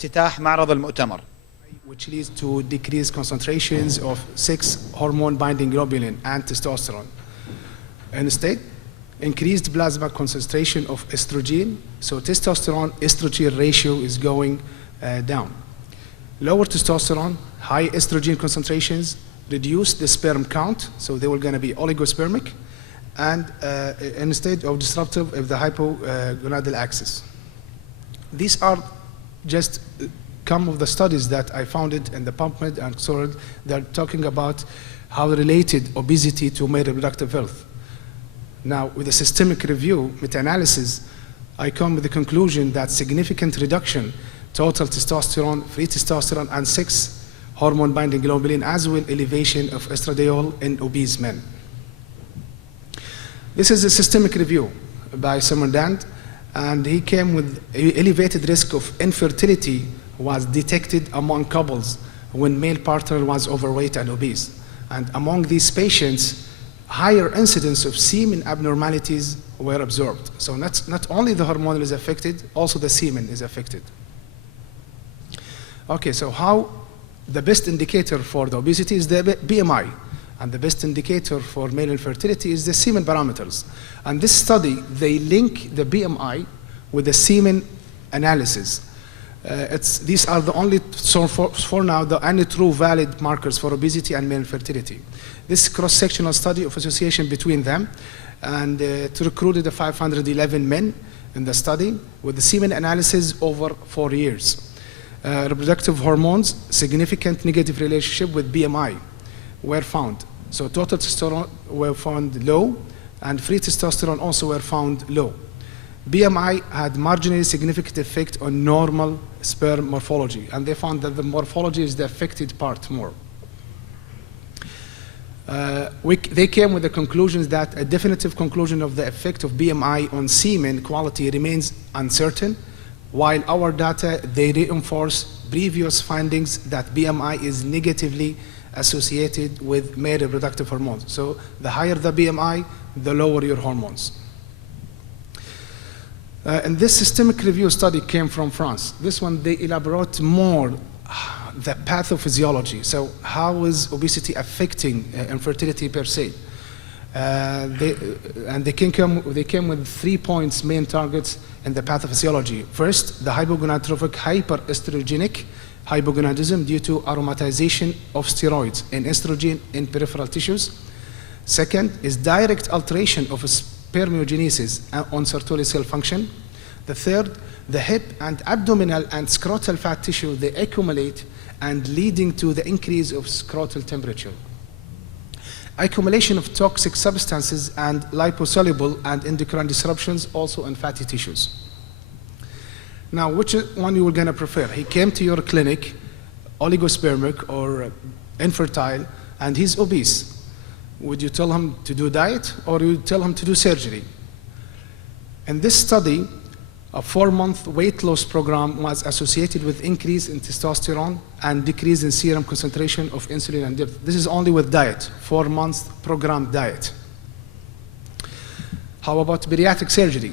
افتتاح معرض المؤتمر which leads to decreased concentrations of 6 hormone-binding globulin and testosterone. Instead, increased plasma concentration of estrogen, so testosterone-estrogen ratio is going down. Lower testosterone, high estrogen concentrations, reduce the sperm count, so they were going to be oligospermic, and instead of disruptive of the hypogonadal axis. These are just some of the studies that I found in the PubMed and Xorod that are talking about how related obesity to male reproductive health. Now, with a systemic review, meta-analysis, I come with the conclusion that significant reduction, total testosterone, free testosterone, and 6 hormone-binding globulin, as well elevation of estradiol in obese men. This is a systemic review by Samardand, and he came with elevated risk of infertility was detected among couples when male partner was overweight and obese. And among these patients, higher incidence of semen abnormalities were observed. So not only the hormonal is affected, also the semen is affected. Okay, so how the best indicator for the obesity is the BMI, and the best indicator for male infertility is the semen parameters. And this study, they link the BMI with the semen analysis. These are the only, so for now, the only true valid markers for obesity and male infertility. This cross-sectional study of association between them, and it recruited 511 men in the study with the semen analysis over 4 years. Reproductive hormones, significant negative relationship with BMI were found. So total testosterone were found low, and free testosterone also were found low. BMI had marginally significant effect on normal sperm morphology, and they found that the morphology is the affected part more. They came with the conclusions that a definitive conclusion of the effect of BMI on semen quality remains uncertain, while our data, they reinforce previous findings that BMI is negatively associated with male reproductive hormones. So the higher the BMI, the lower your hormones. And this systemic review study came from France. This one, they elaborate more the pathophysiology. So how is obesity affecting infertility per se? They came with 3 points, main targets in the pathophysiology. First, the hypogonadotrophic hyperestrogenic hypogonadism due to aromatization of steroids and estrogen in peripheral tissues. Second is direct alteration of spermiogenesis on Sertoli cell function. The third, the hip and abdominal and scrotal fat tissue, they accumulate and leading to the increase of scrotal temperature. Accumulation of toxic substances and liposoluble and endocrine disruptions also in fatty tissues. Now, which one you were going to prefer? He came to your clinic, oligospermic or infertile, and he's obese. Would you tell him to do diet, or you tell him to do surgery? In this study, a 4-month weight loss program was associated with increase in testosterone and decrease in serum concentration of insulin and depth. This is only with diet, 4-month program diet. How about bariatric surgery?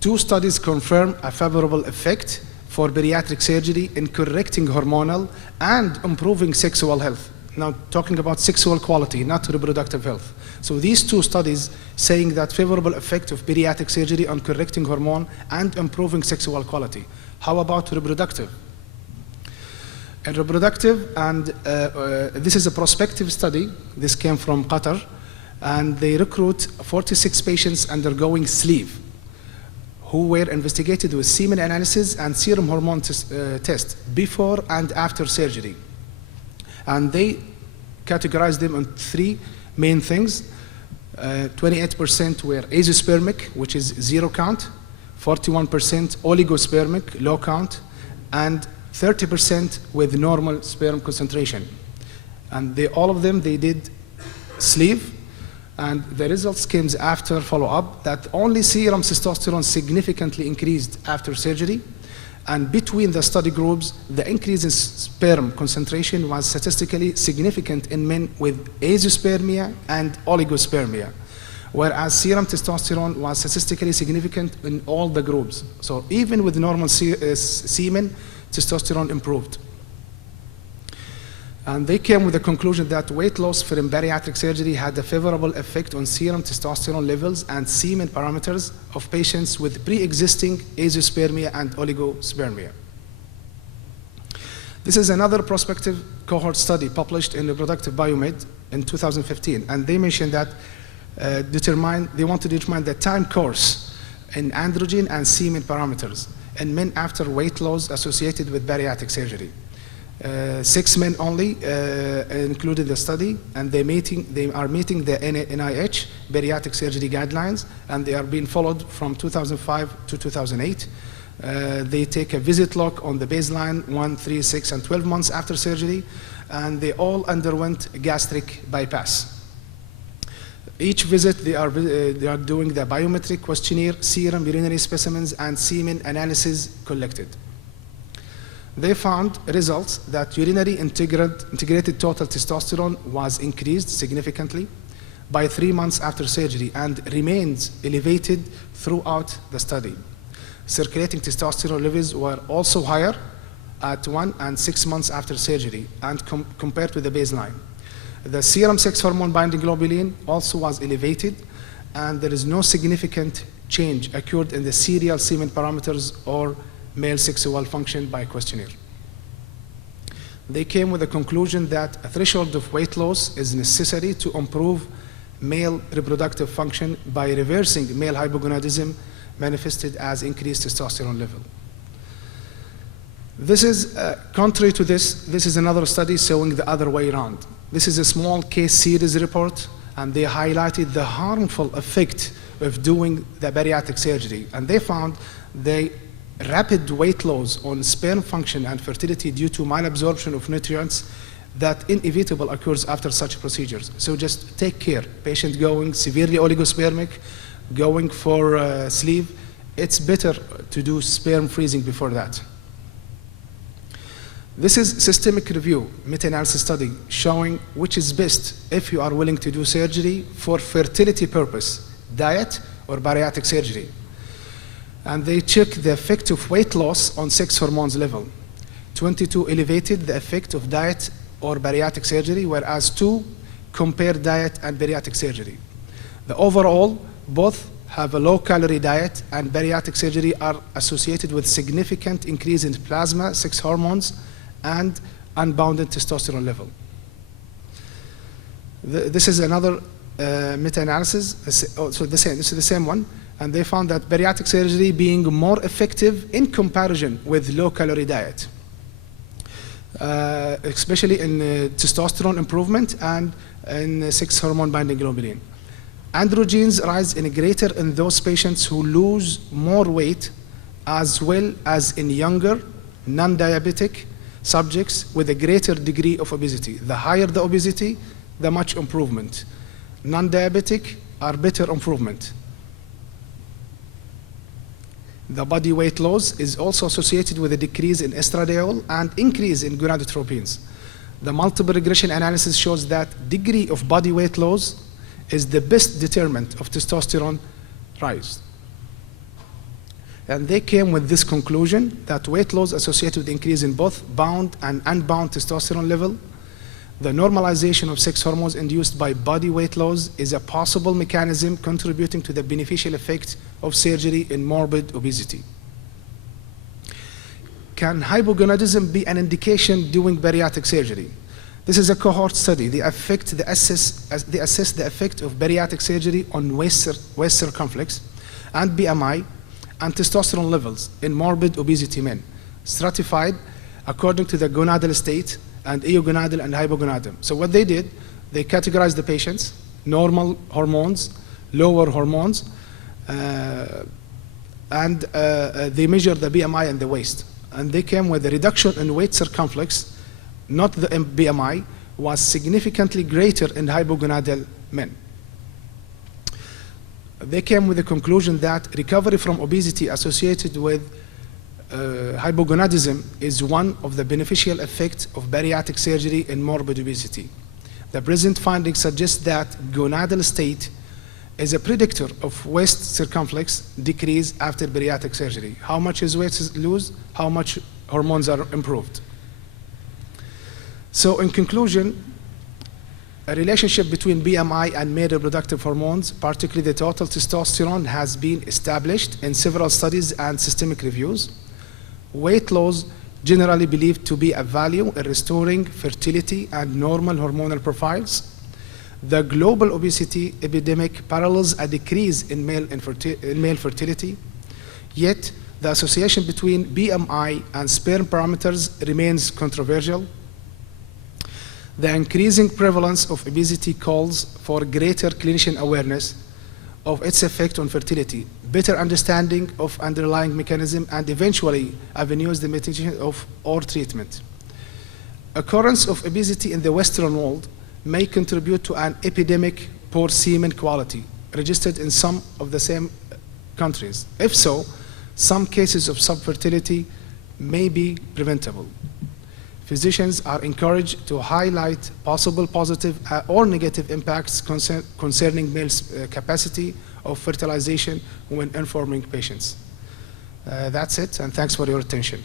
2 studies confirm a favorable effect for bariatric surgery in correcting hormonal and improving sexual health. Now, talking about sexual quality, not reproductive health. So these 2 studies saying that favorable effect of bariatric surgery on correcting hormone and improving sexual quality. How about reproductive? In reproductive, and this is a prospective study. This came from Qatar, and they recruit 46 patients undergoing sleeve who were investigated with semen analysis and serum hormone test before and after surgery. And they categorized them on 3 main things. 28% were azoospermic, which is 0 count, 41% oligospermic, low count, and 30% with normal sperm concentration. And all of them, they did sleeve, and the results came after follow-up that only serum testosterone significantly increased after surgery. And between the study groups, the increase in sperm concentration was statistically significant in men with azoospermia and oligospermia, whereas serum testosterone was statistically significant in all the groups. So even with normal semen, testosterone improved. And they came with the conclusion that weight loss from bariatric surgery had a favorable effect on serum testosterone levels and semen parameters of patients with pre-existing azoospermia and oligospermia. This is another prospective cohort study published in Reproductive Biomed in 2015, and they mentioned that they want to determine the time course in androgen and semen parameters in men after weight loss associated with bariatric surgery. 6 men only included the study, and they are meeting the NIH bariatric surgery guidelines, and they are being followed from 2005 to 2008. They take a visit log on the baseline 1, 3, 6, and 12 months after surgery, and they all underwent gastric bypass. Each visit, they are doing the biometric questionnaire, serum, urinary specimens, and semen analysis collected. They found results that urinary integrated total testosterone was increased significantly by 3 months after surgery and remains elevated throughout the study. Circulating testosterone levels were also higher at 1 and 6 months after surgery and compared to the baseline. The serum sex hormone binding globulin also was elevated, and there is no significant change occurred in the serial semen parameters or male sexual function by questionnaire. They came with the conclusion that a threshold of weight loss is necessary to improve male reproductive function by reversing male hypogonadism manifested as increased testosterone level. This is, contrary to this is another study showing the other way around. This is a small case series report, and they highlighted the harmful effect of doing the bariatric surgery, and they found the rapid weight loss on sperm function and fertility due to malabsorption of nutrients that inevitable occurs after such procedures. So just take care. Patient going severely oligospermic, going for sleeve, it's better to do sperm freezing before that. This is systemic review, meta-analysis study showing which is best if you are willing to do surgery for fertility purpose, diet or bariatric surgery. And they check the effect of weight loss on sex hormones level. 22 elevated the effect of diet or bariatric surgery, whereas 2 compared diet and bariatric surgery. The overall, both have a low-calorie diet, and bariatric surgery are associated with significant increase in plasma, sex hormones, and unbounded testosterone level. This is another meta-analysis, so this is the same one, and they found that bariatric surgery being more effective in comparison with low-calorie diet, especially in testosterone improvement and in sex hormone binding globulin. Androgens rise in greater in those patients who lose more weight, as well as in younger, non-diabetic subjects with a greater degree of obesity. The higher the obesity, the much improvement. Non-diabetic are better improvement. The body weight loss is also associated with a decrease in estradiol and increase in gonadotropins. The multiple regression analysis shows that degree of body weight loss is the best determinant of testosterone rise. And they came with this conclusion that weight loss associated with increase in both bound and unbound testosterone level. The normalization of sex hormones induced by body weight loss is a possible mechanism contributing to the beneficial effect of surgery in morbid obesity. Can hypogonadism be an indication during bariatric surgery? This is a cohort study. They assess the effect of bariatric surgery on waist circumference and BMI and testosterone levels in morbid obesity men, stratified according to the gonadal state and eogonadal and hypogonadal. So what they did, they categorized the patients, normal hormones, lower hormones, and they measured the BMI and the waist. And they came with a reduction in waist circumference, not the BMI, was significantly greater in hypogonadal men. They came with the conclusion that recovery from obesity associated with hypogonadism is one of the beneficial effects of bariatric surgery in morbid obesity. The present findings suggest that gonadal state is a predictor of waist circumference decrease after bariatric surgery. How much is waist lose, how much hormones are improved. So in conclusion, a relationship between BMI and male reproductive hormones, particularly the total testosterone, has been established in several studies and systemic reviews. Weight loss generally believed to be of value in restoring fertility and normal hormonal profiles. The global obesity epidemic parallels a decrease in male fertility, yet the association between BMI and sperm parameters remains controversial. The increasing prevalence of obesity calls for greater clinician awareness of its effect on fertility, better understanding of underlying mechanism, and eventually avenues limitation of or treatment. Occurrence of obesity in the Western world may contribute to an epidemic poor semen quality registered in some of the same countries. If so, some cases of subfertility may be preventable. Physicians are encouraged to highlight possible positive or negative impacts concerning males' capacity of fertilization when informing patients. That's it, and thanks for your attention.